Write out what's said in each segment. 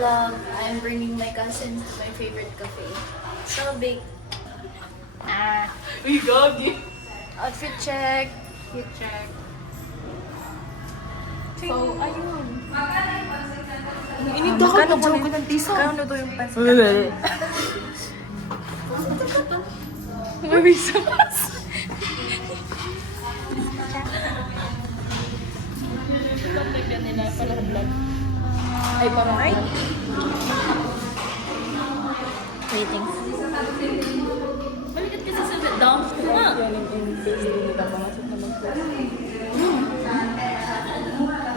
vlog, I'm bringing my cousins to my favorite cafe. So big. We gogi. Outfit check. Fit check. So, ayun. Inito ko na joke ng tiso. Kano to yung pansit? May sa mas. Ay, parang ay. Waiting. Balikat kasi sa down.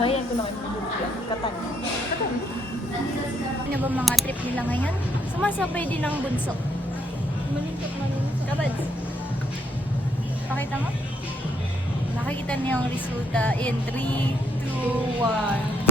Ayan ko na katan. Ano ba mga trip nila ngayon? Sumasabay din ang bunso. Kabads. Pakita mo? Nakikita niyo ang resulta in 3, 2, 1.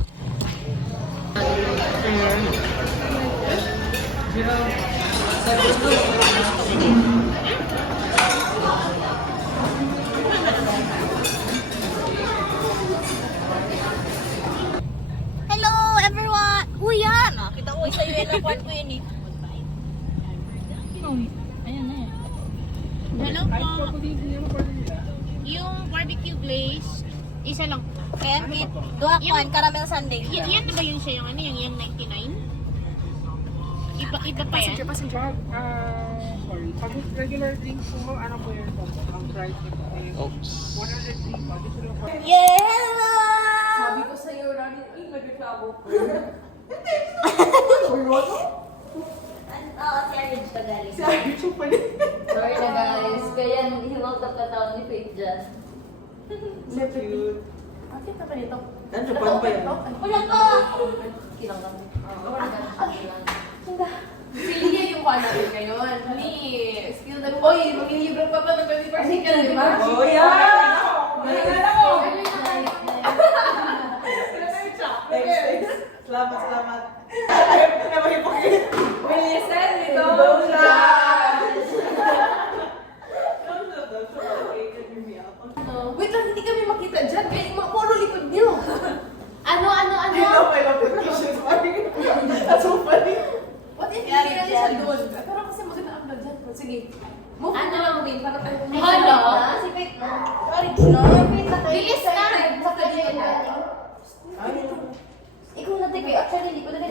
Hello everyone! Yan! Nakita ko isa yung eloquent ko yun eh. Ayan na yan. Hello po. Yung barbecue glaze, isa lang. Ken, duha ko caramel sundae. Yan na ba yun siya yung ano, yung 99? Iba pa yan? Passenger. Sorry. Pag regular drinks po, ano po yun po? Ang price niyo po is 103 po. This is po. Yeah! Hello! Sabi ko sa'yo, Rani, ay, nagreklamo ko. Oo, si Arj pa galing. Sorry, siya pala. Sorry na guys, kaya hiwag na kataon ni Faith dyan. So cute. Bakit na pa dito? Nandiyo pa ba yan? Wala ka! Kilang lang. Si Lia yung kwa namin ngayon. Ni, skill na, oy, maglilibre pa ba ng 20% ka na, di ba? Oh, yeah! Thanks. Salamat. Ayaw na mahipagin. Listen, dito. Don't Wait lang, hindi kami makita dyan. Kaya puro likod niyo. Ano? I love the t-shirts. That's so funny. What if hindi na siya doon? Pero kasi maganda ang dyan. Sige. Move na lang, Win, para tayo Hello? Si Faith na. Sorry, Faith na tayo. Bilis na! Ikaw na tayo. Actually, hindi ko na rin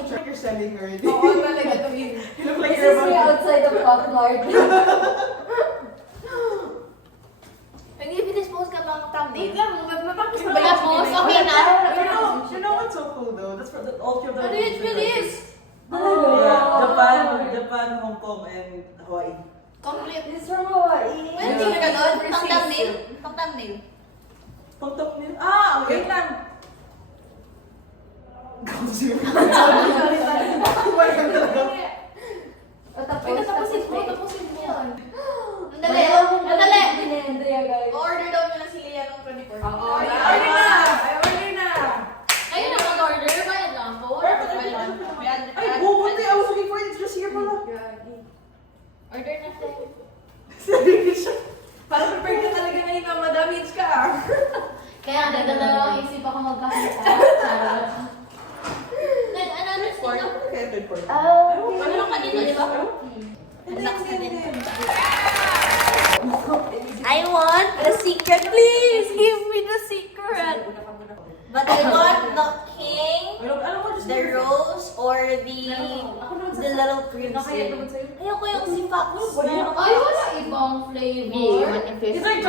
It's like you're selling already. Oo, talaga to, Win. You look like This you're is me about outside of Popmart. Nag-i-dispose ka bang thumbnail? Wait lang, matapos na ba Tapos, okay na? You know what's so cool though? That's for the all of the. Ano yun, Bilis? Yeah, Japan, Hong Kong, and Hawaii. Complete. This is from Hawaii. Well, hindi ka doon. Pang thumbnail? Pang thumbnail. Pagtok niyo. Ah, wait lang. Tapusin mo. Madali. Madali. Andrea, guys. Order daw nyo na si Lia ng 24. Order na! Ayun na, mag-order. Bayad lang po. Ay, bubuti! I was looking for it. It's just here pala. Order na po. Sabi niya siya. Parang prepared ka talaga ngayon na madamage ka. Kaya nagdadalawang isip ako magpakita. Charot. Ano sino? Okay, third part. Ano lang kanina, di ba? I want the secret. Please give me the secret. But I want the king, the rose, or the little prince. Ayoko yung si Fox. Ay, wala ibang flavor. It's like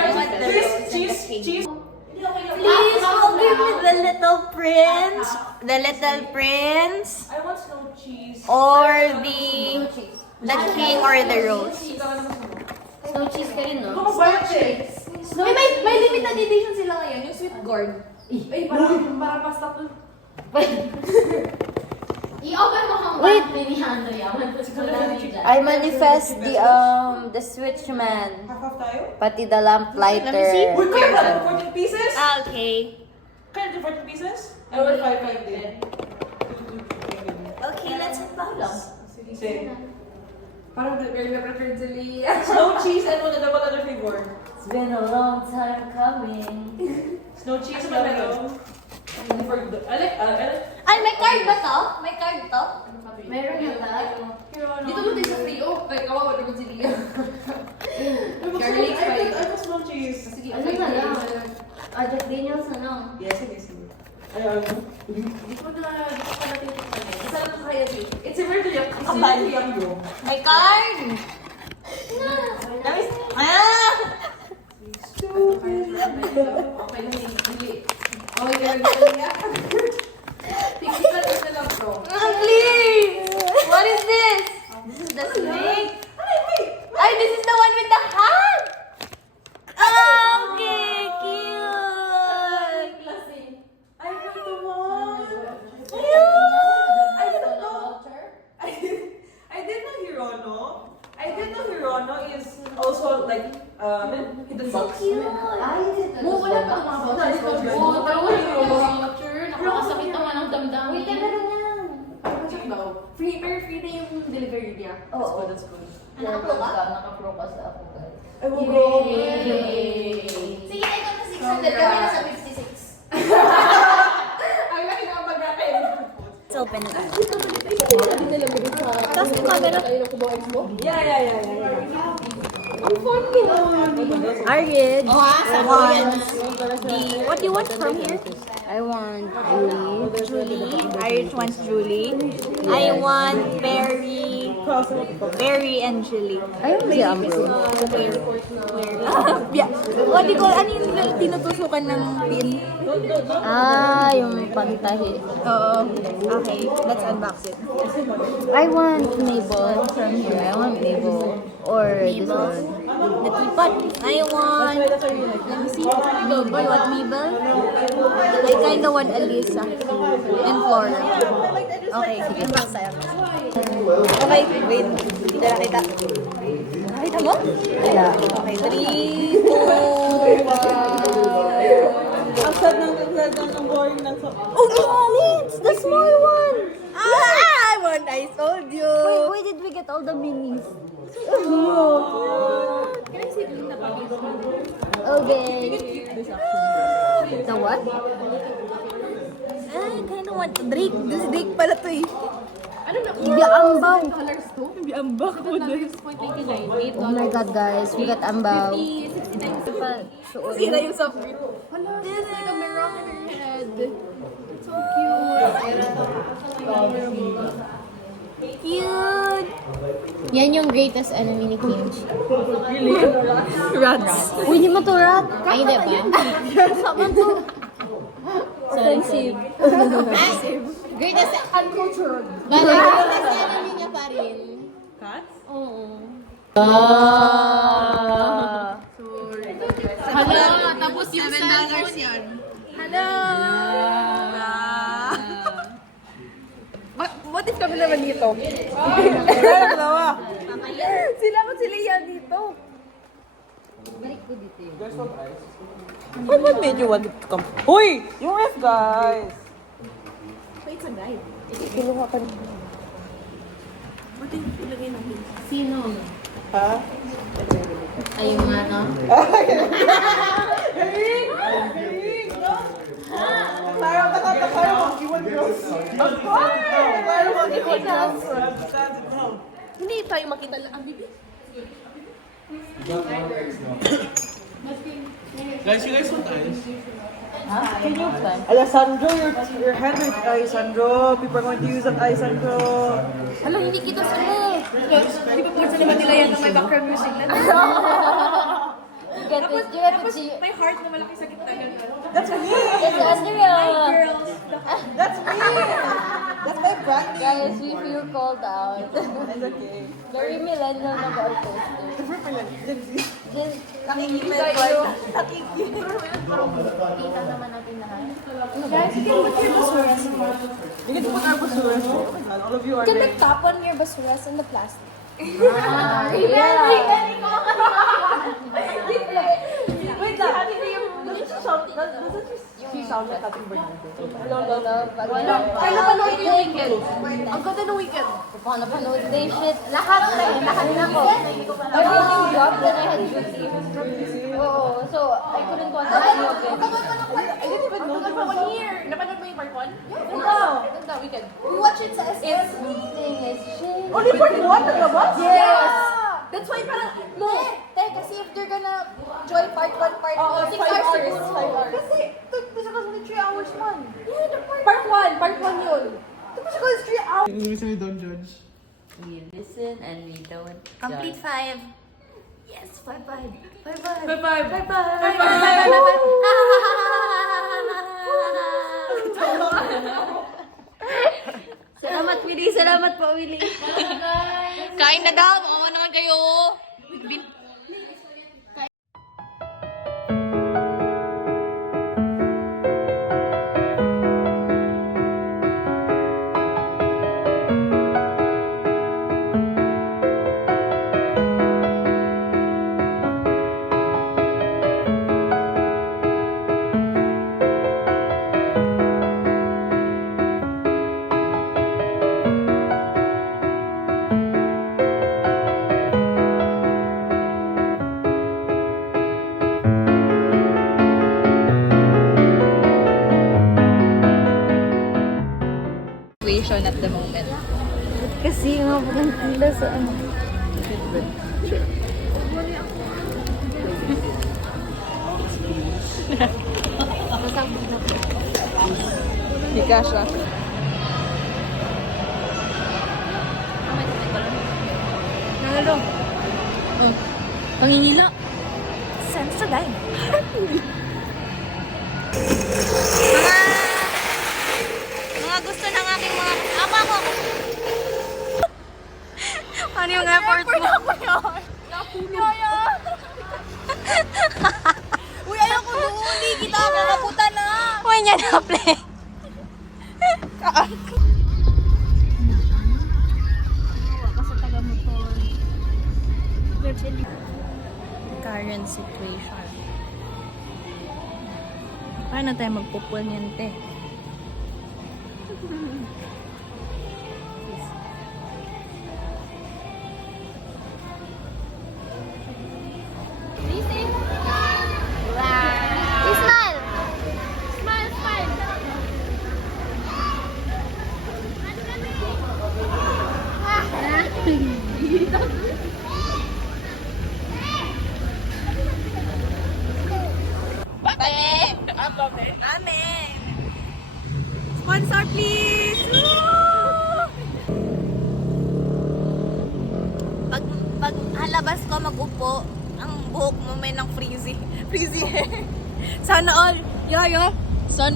cheese. Please, give me the little prince. The little prince. I want snow cheese. Or the king or the rose. Snow cheese ka rin, no? Kumabaya siya. May limited edition sila ngayon, yung sweet gourd. Ay, parang pasta to. I-open mo kang Wait. bag ni Andrea. I manifest the switchman. Half tayo? Pati the lamplighter. Uy, kaya na 14 pieces? Okay. Kaya na 14 pieces? I want 5 din. Okay, let's unbox. Sige. Parang very prepared si Lia. Snow cheese and what the double other flavor? It's been a long time coming. Snow cheese na meron. I like Ay, may card ba to? May card to? Meron yung tag. Dito mo tayo sa free. Oh, kaya kawawa naman si Lia. Garlic spice. I was small cheese. Sige, Ano na lang? Jack Daniels, ano? Yes, sige, sige. Ay, ano? Di ko na natin ito. Isa lang kaya dito. It's a murder yak. It's a Abay, murder yak. yung May card! Ah! Okay lang yun. Hindi. Okay, garlic yak. Tingnan na lang bro. Please! What is this? This is the snake? Ay, this is the one with the hat! Okay, cute! I got the one. Cute! I don't know. I did know Hirono. I did know Hirono is also like hidden box. Mo, wala pa ang mga vouchers. Oo, dalawa yung mga voucher. Nakakasakit naman ang damdamin. Wait, meron yan. Check daw. Free, very free na yung delivery niya. That's Oo. good, that's good. Nakapro ka? Nakapro ka sa ako, guys. I will go. Yay! Sige, ito na 600. Kami na sa 56. Ang laki na ang bag natin. Let's open it. Tapos yung camera. Yeah. Argid. I want What do you want from here? I want Julie. Irish wants Julie. I want Berry and Julie. Ayaw mo si Ambro. Yeah. What do you call, ano yung tinutusukan ng pin? Yung pantahi. Oo. Okay, let's unbox it. I want Mabel from here. I want Mabel. Or this one. The teapot. I want, let me see. Boy, what Mabel? I kinda want Alisa. And Flora. Okay, sige. Unbox tayo. Okay, wait. Hindi na nakita. Nakita mo? Wala. Okay, 3, 2, 1. Ang sad ng boring ng so. Oh, it's the small one. I want. I told you. Where did we get all the minis? Okay. The what? I kinda want Drake. This Drake pala to eh. Ano na? Biya ambaw. Colors to? Hindi ang back mo na. $9.99. Oh my god, guys. We got ambaw. 69. Sira yung soft drink. Hala, it's like a mirror in her head. It's so cute. Cute. Yan yung greatest enemy ni Kimchi. Rats. Uy, hindi mo to rat. Ay, hindi ba? Sama to. Offensive. Greatest uncultured. Bale, greatest enemy niya pa rin. Cats? Oo. Hala, tapos yung $7 yan. Hello! What if kami naman dito? Sila ko sila yan dito. Balik ko dito yun. What made you want to come? Hoy! Yung F, guys! Wait, it's a guide. Kinuha ka niya. What yung ilagay natin? Sino? Ha? Ay, yung ano? Tayo, tayo, mag-iwan girls. Of course! Tayo, mag-iwan girls. Hindi tayo makita lang ang bibi. Guys, you guys want ice? Alessandro, your hand with Alessandro. People are going to use that Alessandro. Hala, hindi kita sila. Hindi pa pwede naman nila yan na may background music na. You get to see. May heart na malaki sa gitna ganun. That's me! It's Andrea! That's me! That's my brand name. Guys, we feel called out. It's okay. Very millennial na ba our poster? Just, Nakikita kayo. kita naman natin lahat. Guys, you can put your basuras in here. You can put our basura. All of you are You can there. like tap on your basuras in the plastic. Ah, yeah. Wait lang. she sound like Kating Bernardo? Ay, napanood ko yung weekend. Ang ganda ng weekend. Napanood na yung shit. Lahat na ko. Everything dropped that I had duty. Oo, so I couldn't watch any of it. I didn't even know there was 1 year. Napanood mo yung part 1? Ganda, weekend. We watch it sa SM. Thing is shit. Only part 1 naglabas? Yes! That's why parang, Kasi if they're gonna join part 1, part 2, 6 hours. Kasi, ito siya kasi 3 hours man. Yeah, the Part 1 yun. Ito siya kasi 3 hours. We don't judge. We listen and we don't Complete judge. 5. Yes, 5. Salamat, Willie. Salamat po, Willie. Kain na daw. Makawa naman kayo. Situation at the moment. Kasi nga pagkang tila sa ano. Di ka siya. Nalalo. Oh. Pangingila. Saan sa dahil? Mga gusto ng aking mga... Ako! Ano yung effort mo? Napuno yun! Uy, ayoko doon! Di kita! Kakaputa na! Uy, niya na-play! Current situation. Paano tayo magpupul niyan, te? Smile! Amen! Sponsor, please! Pag halabas ko mag-upo, ang buhok mo may ng frizzy. Frizzy hair. Sana all. Yaya. So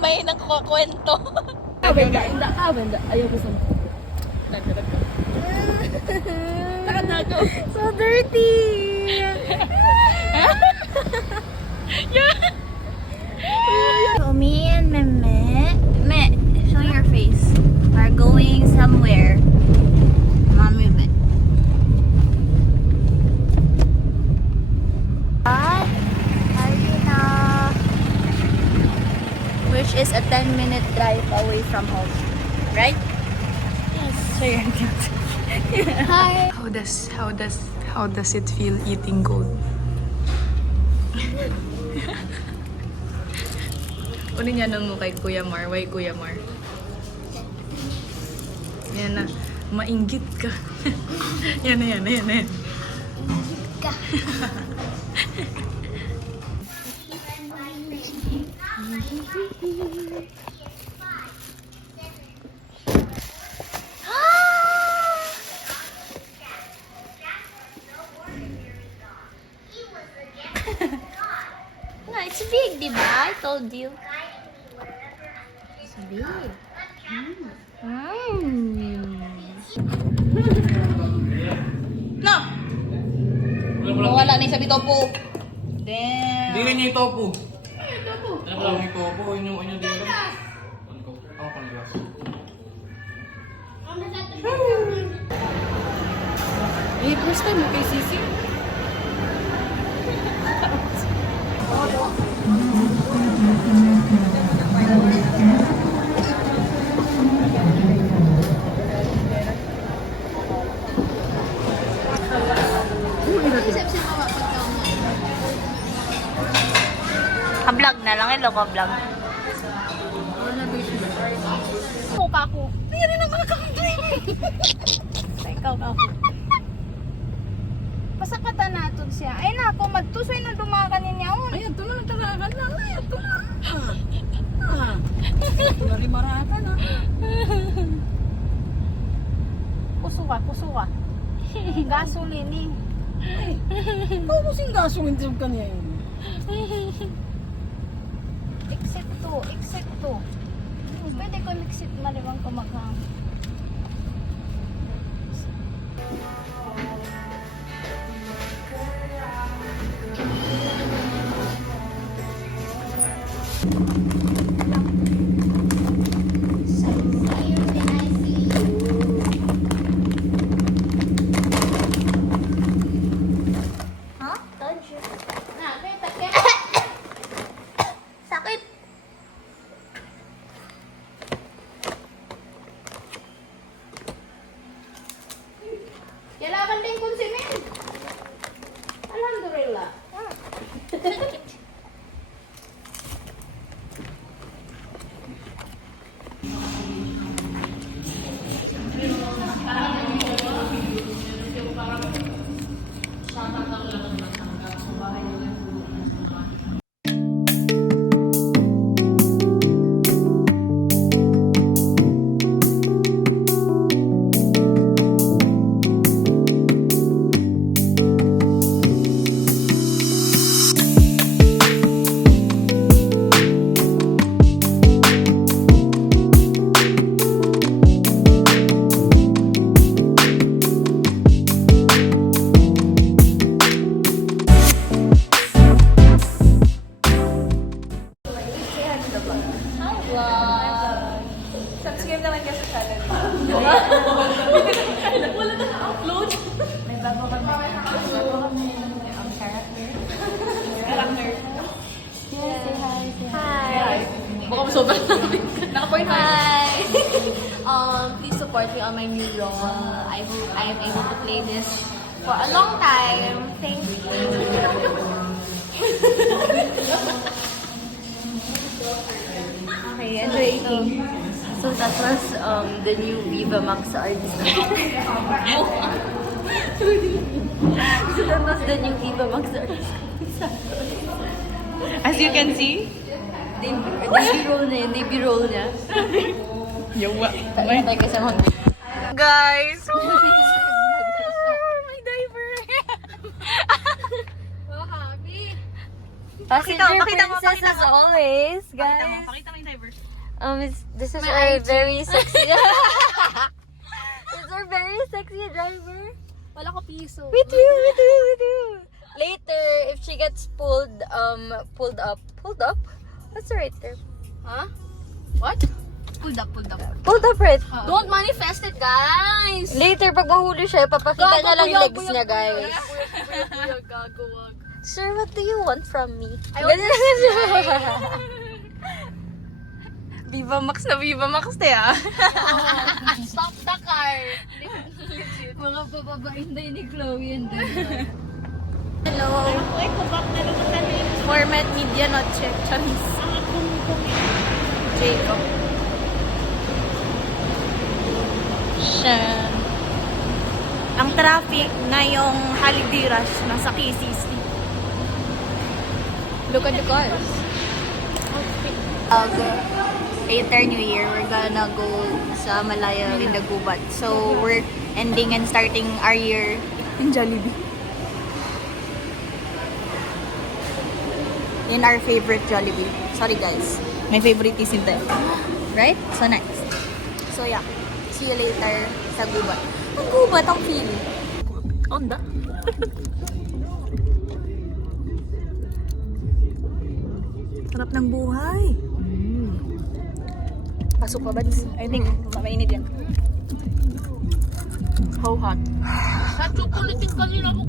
may nagkukwento. Kawenda. Ayaw ko sa... So dirty! So me and Me, show your face. Are going somewhere. Mommy, but Arena, which is a 10-minute drive away from home, right? Yes, so you're good. Hi. How does it feel eating gold? Unin niya nung kay Kuya Mar. Why Kuya Mar? Yan na. Mainggit ka. yan na. Ka. No, it's big, diba? I told you. It's big. No! Wala na yung sabi topo. Damn. Hindi niya yung tofu. Ano ba lang yung tofu? Yun yung di alam. Ano ko? Ako pang glass. Eh, first time mo kay Sisi? ko vlog. Mukha ko. Hindi rin ang makakakadrink. Ikaw ka ako. Pasakata natin siya. Ay nako, magtusoy na dumakanin niya. Ay, ito na talaga na. Ay, ito na. Marimarata na. Kusuka, kusuka. Gasolin eh. Ikaw mo sing gasolin dyan ka niya yun. Eksekto, eksekto. Pwede ko mixit na rin ko maghang. Sakit! Kailangan din konsumen. Alhamdulillah. Subscribe naman ka sa channel. Wala na na-upload. May bago kami ang character. Character. Yes, say hi, say hi. Baka sobrang namin. Naka-point Hi! Please support me on my new role. I hope I am able to play this for a long time. Thank you. Okay, and rating. So that was the new Viva Max Arts. So that was the new Viva Max Arts. As you can see, B-roll na yun, B-roll niya. yawa. Tayo kasi ako. Guys! May diaper! Passenger Pakita mo, princess as always, guys. Pakita mo yung diaper. This is our very sexy. This is our very sexy driver. Wala ko piso. With you. Later, if she gets pulled up? What's the right term? Huh? What? Pulled up. Pulled up, right? Don't manifest it, guys! Later, pag mahuli siya, papakita niya lang yung legs niya, guys. Gagawag. Sir, what do you want from me? I want Viva Max na Viva Max, te ah. Stop the car! Mga papabainday ni Chloe and Hello. Format media not check. Charis. Jacob. Siya. Ang traffic ngayong holiday rush nasa KCC. Look at the cars. Later New Year, we're gonna go sa Malaya in the Gubat. So, we're ending and starting our year in Jollibee. In our favorite Jollibee. Sorry guys. My favorite is in there. Right? So next. So yeah. See you later sa Gubat. Ang Gubat ang feel. Onda. Sarap ng buhay. Pasok pa ba? I think mainit yan. How hot? Sa chocolate yung kanina mo.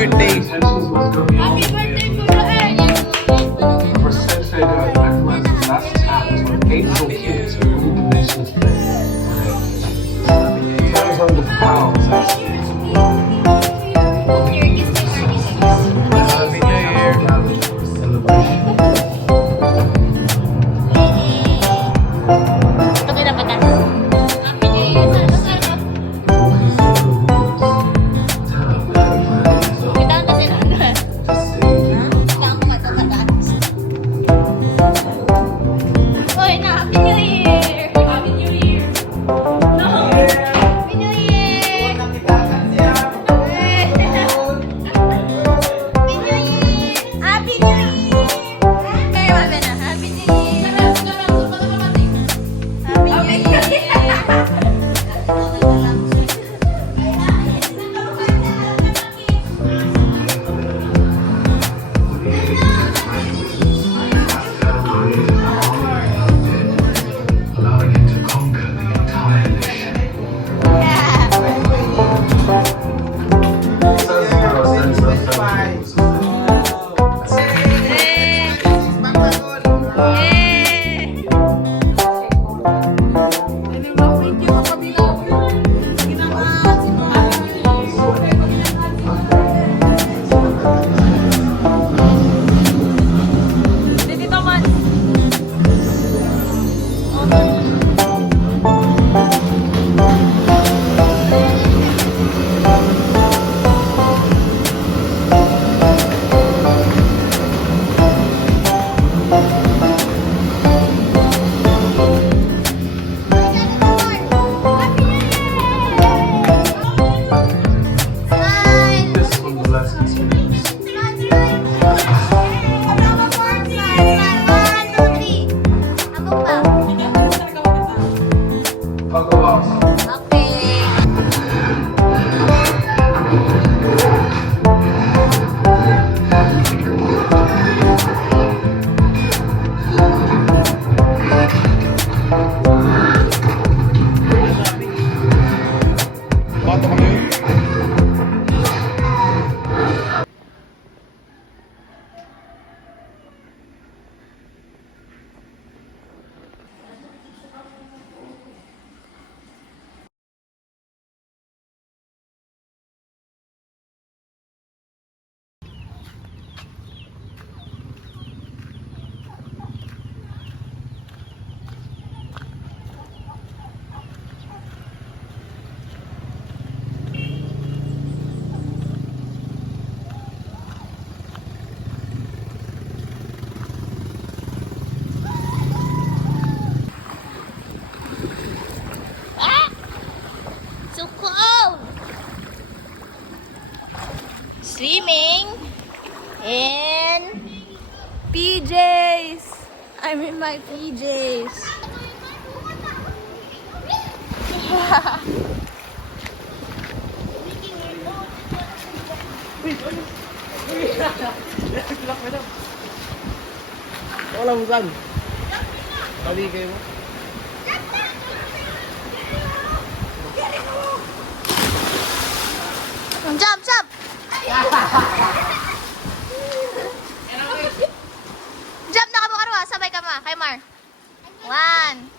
birthday. Happy birthday, Kuya Ernest! Reception influences last times when 8 little kids ruled the nation's flag. Thousands of pounds. Happy New Year. Celebration. Ito ka na patas. Happy New Year! Sana. Kita ka sila. Hoy, na Happy New Year! Happy New Year! Happy New Year! Happy New Year! Kaya wala na. Happy New Year! Happy New Year! Allowing him to conquer the entire nation. This was the last experience. Paco Boss. Bato kami. So cold! Swimming in PJs! I'm in my PJs. Wala mo saan? Bali kayo mo. jump, jump! Jump na kabukarwa, sabay ka ma, kay Mar. 1.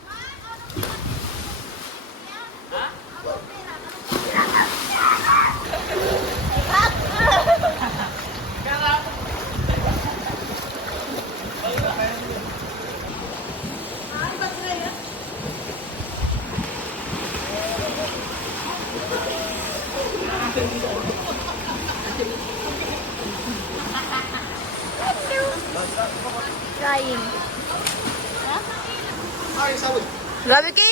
Trying. Ay, sabot. Grabe kay.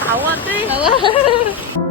Tawa to eh.